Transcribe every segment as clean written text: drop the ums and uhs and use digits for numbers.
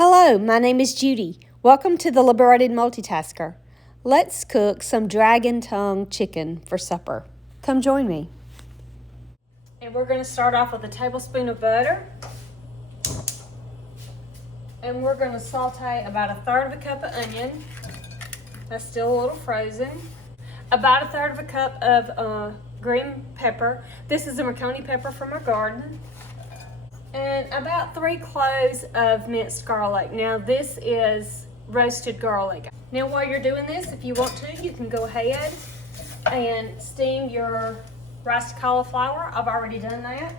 Hello, my name is Judy. Welcome to the Liberated Multitasker. Let's cook some dragon tongue chicken for supper. Come join me. And we're going to start off with a tablespoon of butter. And we're going to saute about 1/3 cup of onion. That's still a little frozen. About 1/3 cup of green pepper. This is a Marconi pepper from our garden. And about 3 cloves of minced garlic. Now this is roasted garlic. Now while you're doing this, if you want to, you can go ahead and steam your rice cauliflower. I've already done that.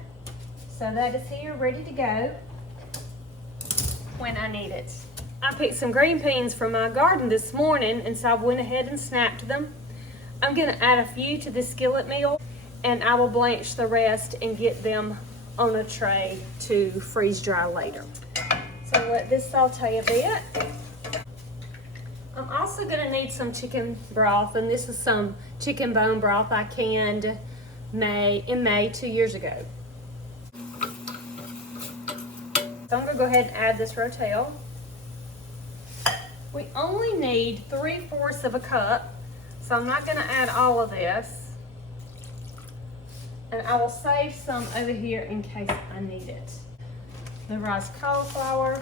So that is here ready to go when I need it. I picked some green beans from my garden this morning, and so I went ahead and snapped them. I'm gonna add a few to the skillet meal, and I will blanch the rest and get them on a tray to freeze dry later. So let this saute a bit. I'm also gonna need some chicken broth, and this is some chicken bone broth I canned in May 2 years ago. So I'm gonna go ahead and add this rotel. We only need 3/4 of a cup, so I'm not gonna add all of this. And I will save some over here in case I need it. The rice cauliflower,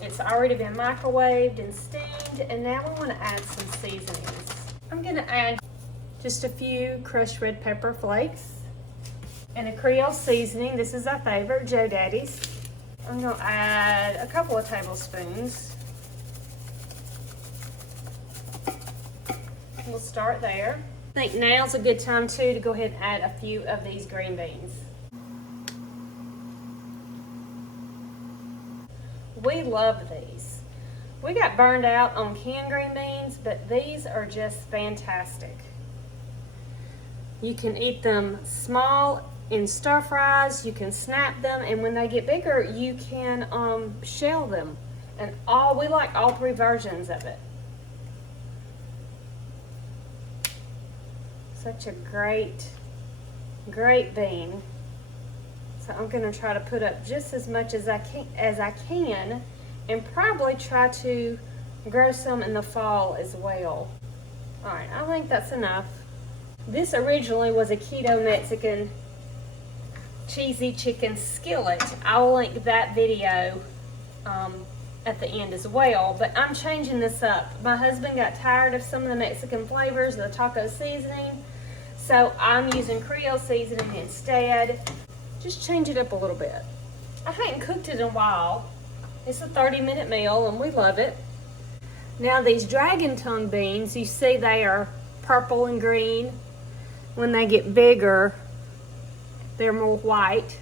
it's already been microwaved and steamed, and now I want to add some seasonings. I'm going to add just a few crushed red pepper flakes and a Creole seasoning. This is our favorite, Joe Daddy's. I'm going to add a couple of tablespoons. We'll start there. I think now's a good time too to go ahead and add a few of these green beans. We love these. We got burned out on canned green beans, but these are just fantastic. You can eat them small in stir fries, you can snap them, and when they get bigger, you can shell them. And we like all 3 versions of it. Such a great bean. So I'm going to try to put up just as much as I can, and probably try to grow some in the fall as well. All right, I think that's enough. This originally was a keto Mexican cheesy chicken skillet. I'll link that video at the end as well, but I'm changing this up. My husband got tired of some of the Mexican flavors, the taco seasoning, so I'm using Creole seasoning instead. Just change it up a little bit. I hadn't cooked it in a while. It's a 30-minute meal and we love it. Now these dragon tongue beans, you see they are purple and green. When they get bigger, they're more white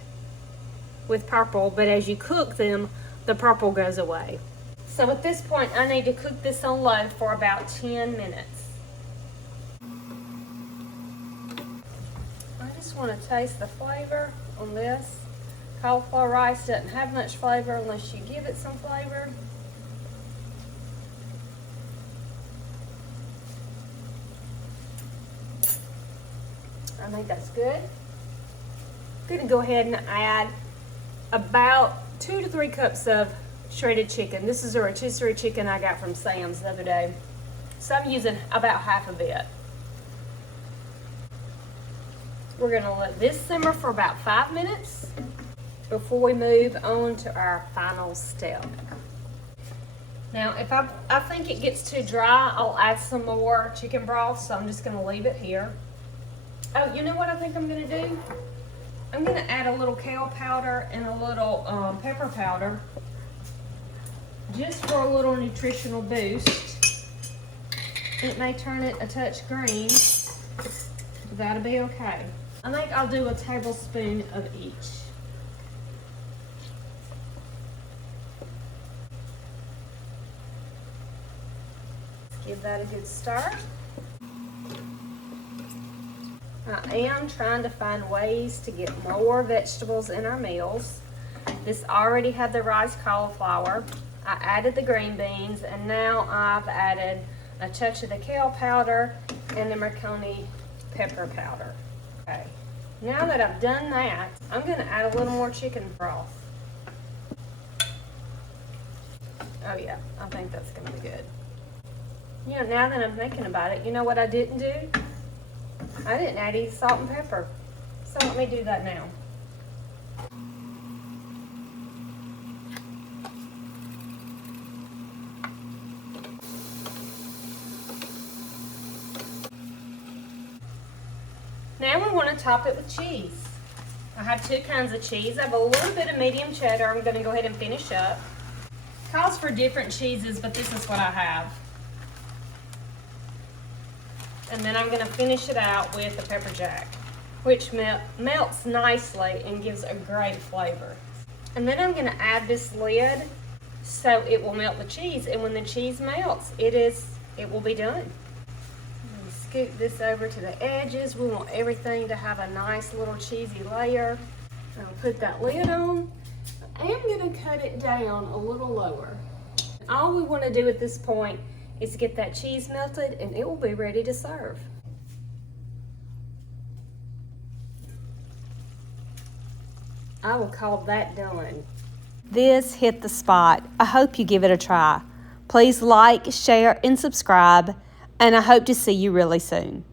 with purple, but as you cook them, the purple goes away. So at this point, I need to cook this on low for about 10 minutes. I just want to taste the flavor on this. Cauliflower rice doesn't have much flavor unless you give it some flavor. I think that's good. I'm going to go ahead and add about 2 to 3 cups of shredded chicken. This is a rotisserie chicken I got from Sam's the other day. So I'm using about half of it. We're going to let this simmer for about 5 minutes before we move on to our final step. Now, if I think it gets too dry, I'll add some more chicken broth, so I'm just going to leave it here. Oh, you know what I think I'm going to do? I'm going to add a little kale powder and a little pepper powder just for a little nutritional boost. It may turn it a touch green, but that'll be okay. I think I'll do a tablespoon of each. Let's give that a good stir. I am trying to find ways to get more vegetables in our meals. This already had the rice cauliflower. I added the green beans, and now I've added a touch of the kale powder and the Marconi pepper powder. Okay, now that I've done that, I'm going to add a little more chicken broth. Oh yeah, I think that's gonna be good. You know, now that I'm thinking about it, you know what I didn't do? I didn't add any salt and pepper. So let me do that now. Now we want to top it with cheese. I have two kinds of cheese. I have a little bit of medium cheddar I'm going to go ahead and finish up. Calls for different cheeses, but this is what I have. And then I'm going to finish it out with the pepper jack, which melts nicely and gives a great flavor. And then I'm going to add this lid so it will melt the cheese, and when the cheese melts, it will be done. Scoop this over to the edges. We want everything to have a nice little cheesy layer. I'll put that lid on. I am going to cut it down a little lower. All we want to do at this point is get that cheese melted, and it will be ready to serve. I will call that done. This hit the spot. I hope you give it a try. Please like, share, and subscribe, and I hope to see you really soon.